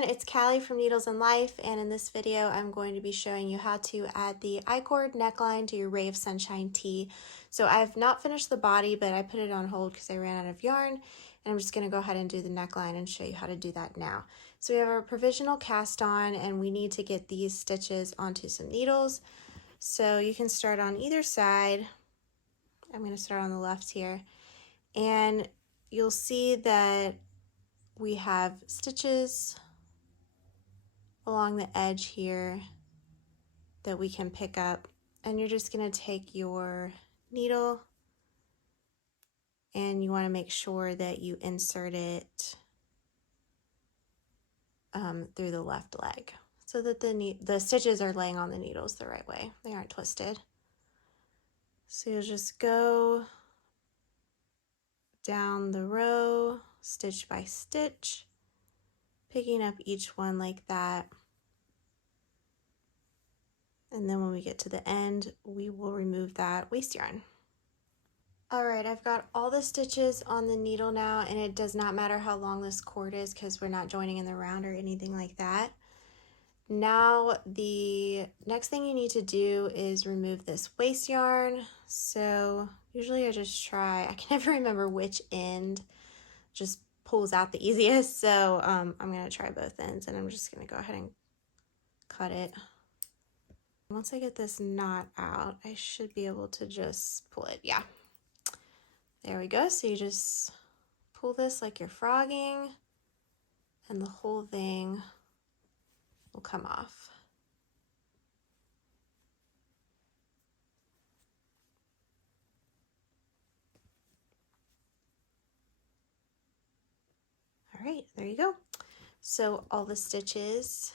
everyone, it's Callie from Needles and Life, and in this video I'm going to be showing you how to add the Icord neckline to your Ray of Sunshine tee. So I've not finished the body, but I put it on hold because I ran out of yarn, and I'm just going to go ahead and do the neckline and show you how to do that now. So we have our provisional cast on, and we need to get these stitches onto some needles. So you can start on either side. I'm going to start on the left here, and you'll see that we have stitches along the edge here that we can pick up, and you're just going to take your needle and you want to make sure that you insert it through the left leg so that the stitches are laying on the needles the right way. They aren't twisted. So you'll just go down the row stitch by stitch, picking up each one like that. And then when we get to the end, we will remove that waste yarn. Alright, I've got all the stitches on the needle now, and it does not matter how long this cord is because we're not joining in the round or anything like that. Now the next thing you need to do is remove this waste yarn. So usually I just try, I can never remember which end just pulls out the easiest, so I'm going to try both ends, and I'm just going to go ahead and cut it. Once I get this knot out, I should be able to just pull it. Yeah, there we go. So you just pull this like you're frogging, and the whole thing will come off. All right, there you go. So all the stitches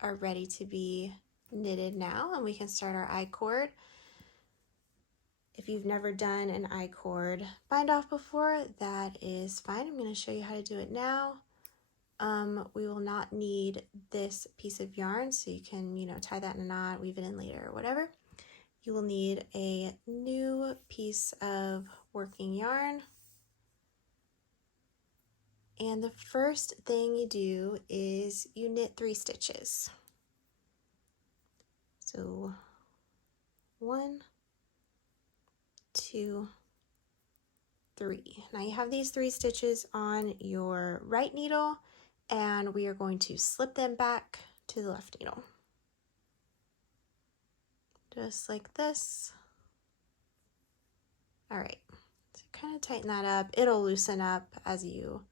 are ready to be knitted now, and we can start our I-cord. If you've never done an I-cord bind off before, that is fine. I'm going to show you how to do it now. We will not need this piece of yarn, so you can, tie that in a knot, weave it in later or whatever. You will need a new piece of working yarn. And the first thing you do is you knit 3 stitches. So 1, 2, 3. Now you have these 3 stitches on your right needle, and we are going to slip them back to the left needle. Just like this. All right, so kind of tighten that up. It'll loosen up as you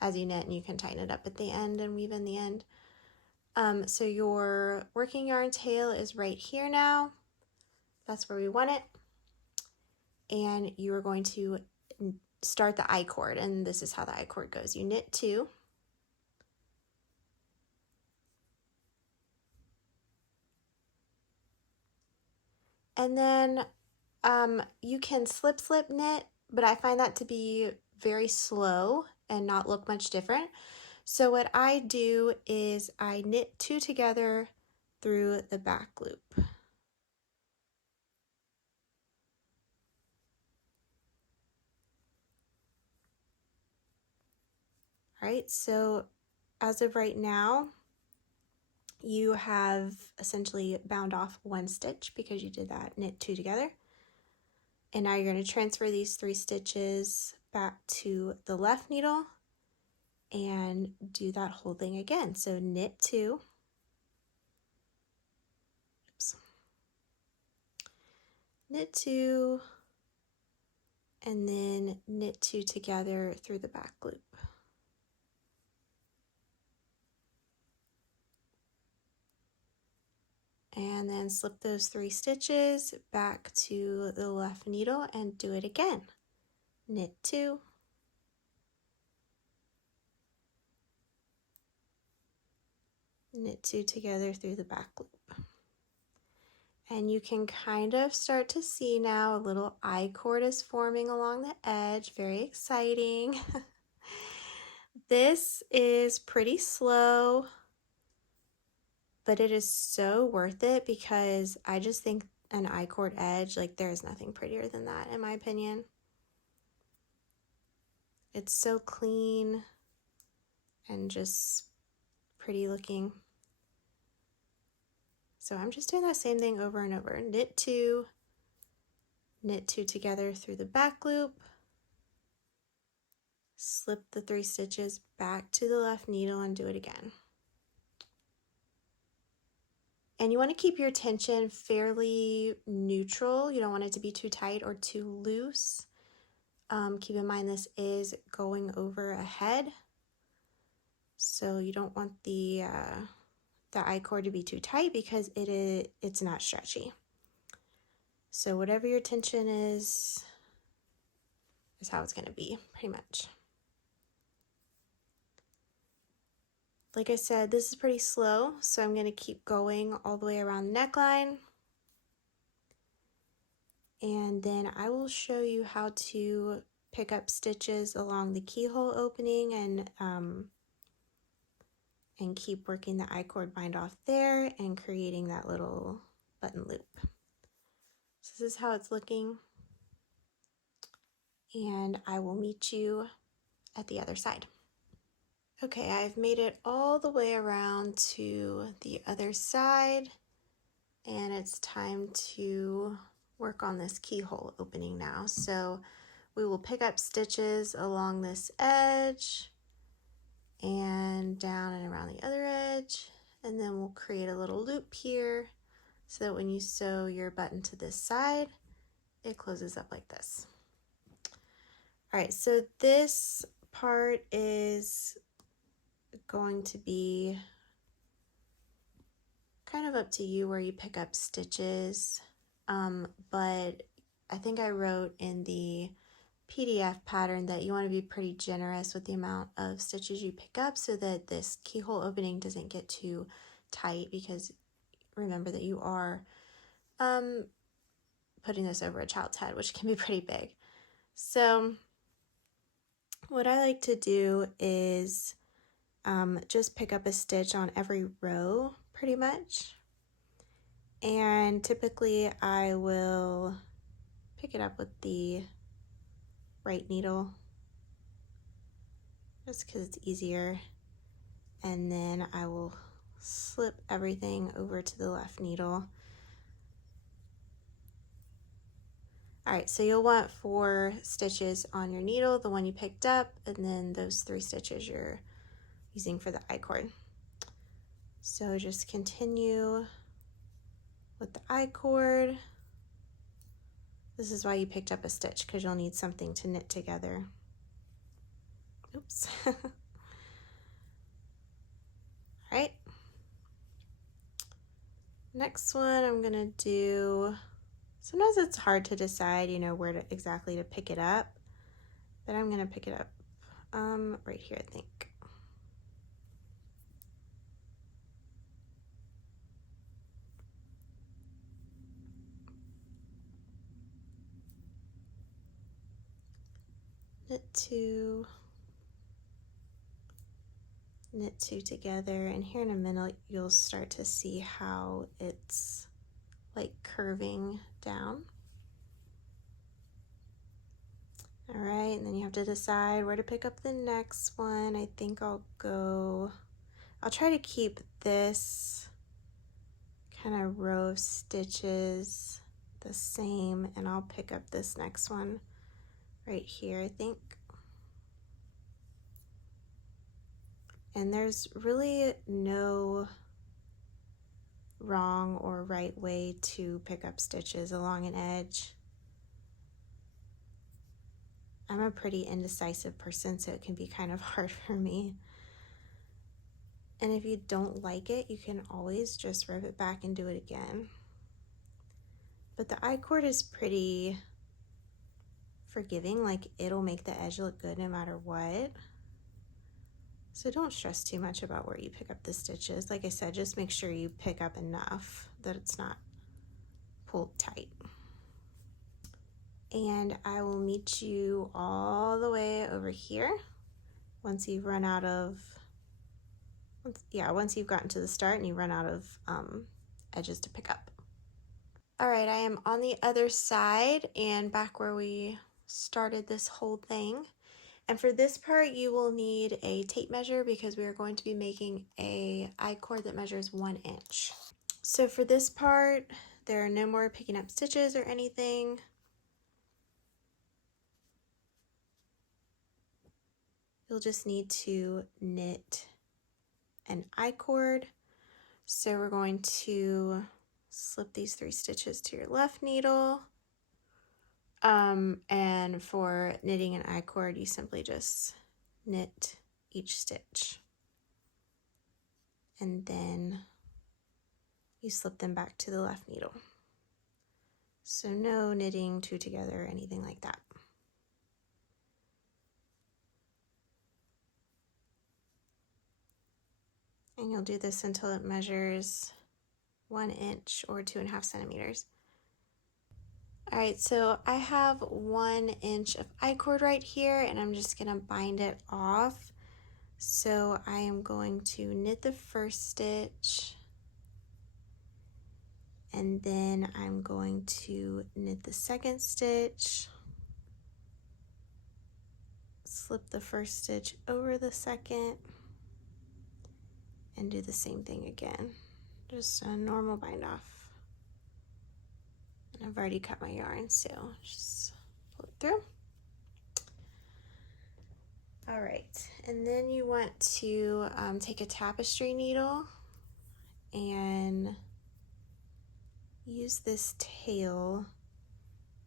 knit, and you can tighten it up at the end and weave in the end. So your working yarn tail is right here now. That's where we want it. And you are going to start the I-cord, and this is how the I-cord goes. You knit 2. And then you can slip knit, but I find that to be very slow and not look much different. So what I do is I knit 2 together through the back loop. All right, so as of right now, you have essentially bound off 1 stitch because you did that knit 2 together. And now you're going to transfer these 3 stitches back to the left needle and do that whole thing again. So knit 2, knit 2, and then knit 2 together through the back loop. And then slip those 3 stitches back to the left needle and do it again. Knit 2, knit 2 together through the back loop. And you can kind of start to see now a little I-cord is forming along the edge. Very exciting. This is pretty slow, but it is so worth it because I just think an I-cord edge, like there's nothing prettier than that in my opinion. It's so clean and just pretty looking. So I'm just doing that same thing over and over. Knit two together through the back loop, slip the 3 stitches back to the left needle and do it again. And you want to keep your tension fairly neutral. You don't want it to be too tight or too loose. Keep in mind this is going over a head, so you don't want the I-cord to be too tight because it's not stretchy. So whatever your tension is how it's going to be, pretty much. Like I said, this is pretty slow, so I'm going to keep going all the way around the neckline. And then I will show you how to pick up stitches along the keyhole opening and keep working the I-cord bind off there and creating that little button loop. So this is how it's looking, and I will meet you at the other side. Okay, I've made it all the way around to the other side, and it's time to work on this keyhole opening now. So we will pick up stitches along this edge and down and around the other edge, and then we'll create a little loop here so that when you sew your button to this side, it closes up like this. All right, so this part is going to be kind of up to you where you pick up stitches, but I think I wrote in the PDF pattern that you want to be pretty generous with the amount of stitches you pick up so that this keyhole opening doesn't get too tight, because remember that you are putting this over a child's head, which can be pretty big. So what I like to do is just pick up a stitch on every row pretty much, and typically I will pick it up with the right needle just because it's easier, and then I will slip everything over to the left needle. Alright, so you'll want 4 stitches on your needle, the one you picked up, and then those 3 stitches you're using for the I-cord. So just continue with the I-cord. This is why you picked up a stitch, because you'll need something to knit together. Oops. Alright. Next one I'm gonna do, sometimes it's hard to decide, where to exactly to pick it up, but I'm gonna pick it up right here, I think. Knit two together, and here in a minute you'll start to see how it's like curving down. All right, and then you have to decide where to pick up the next one. I think I'll try to keep this kind of row of stitches the same, and I'll pick up this next one right here, I think. And there's really no wrong or right way to pick up stitches along an edge. I'm a pretty indecisive person, so it can be kind of hard for me. And if you don't like it, you can always just rip it back and do it again. But the I-cord is pretty forgiving, like it'll make the edge look good no matter what. So don't stress too much about where you pick up the stitches. Like I said, just make sure you pick up enough that it's not pulled tight. And I will meet you all the way over here once you've run out of, once you've gotten to the start and you run out of edges to pick up. All right, I am on the other side and back where we started this whole thing. And for this part, you will need a tape measure because we are going to be making a I-cord that measures 1 inch. So for this part, there are no more picking up stitches or anything. You'll just need to knit an I-cord. So we're going to slip these 3 stitches to your left needle. And for knitting an I-cord, you simply just knit each stitch. And then you slip them back to the left needle. So no knitting 2 together or anything like that. And you'll do this until it measures 1 inch or 2.5 centimeters. All right, so I have 1 inch of I-cord right here, and I'm just gonna bind it off. So I am going to knit the first stitch, and then I'm going to knit the second stitch, slip the first stitch over the second, and do the same thing again. Just a normal bind off. And I've already cut my yarn, so just pull it through. All right, and then you want to take a tapestry needle and use this tail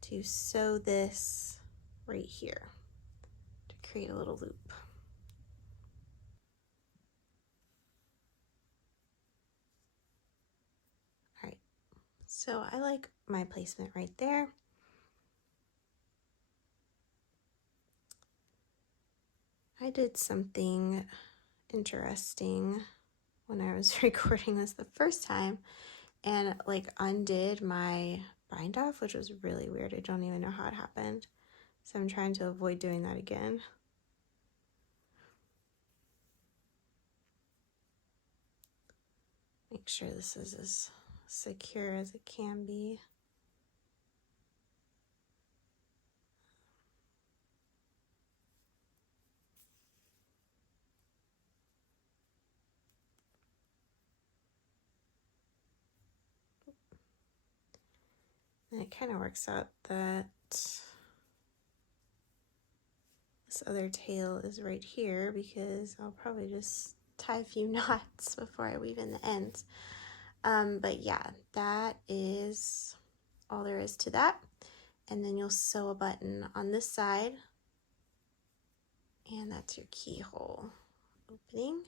to sew this right here to create a little loop. All right, so I like my placement right there. I did something interesting when I was recording this the first time and like undid my bind off, which was really weird. I don't even know how it happened. So I'm trying to avoid doing that again. Make sure this is as secure as it can be. And it kind of works out that this other tail is right here because I'll probably just tie a few knots before I weave in the ends. But yeah, that is all there is to that. And then you'll sew a button on this side, and that's your keyhole opening.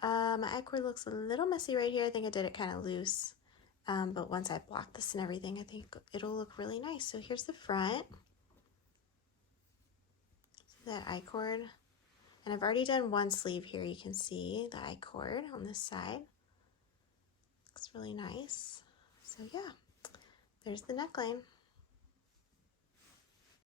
My I-cord looks a little messy right here. I think I did it kind of loose. But once I block this and everything, I think it'll look really nice. So here's the front. See that I-cord? And I've already done one sleeve here. You can see the I-cord on this side. Looks really nice. So yeah, there's the neckline.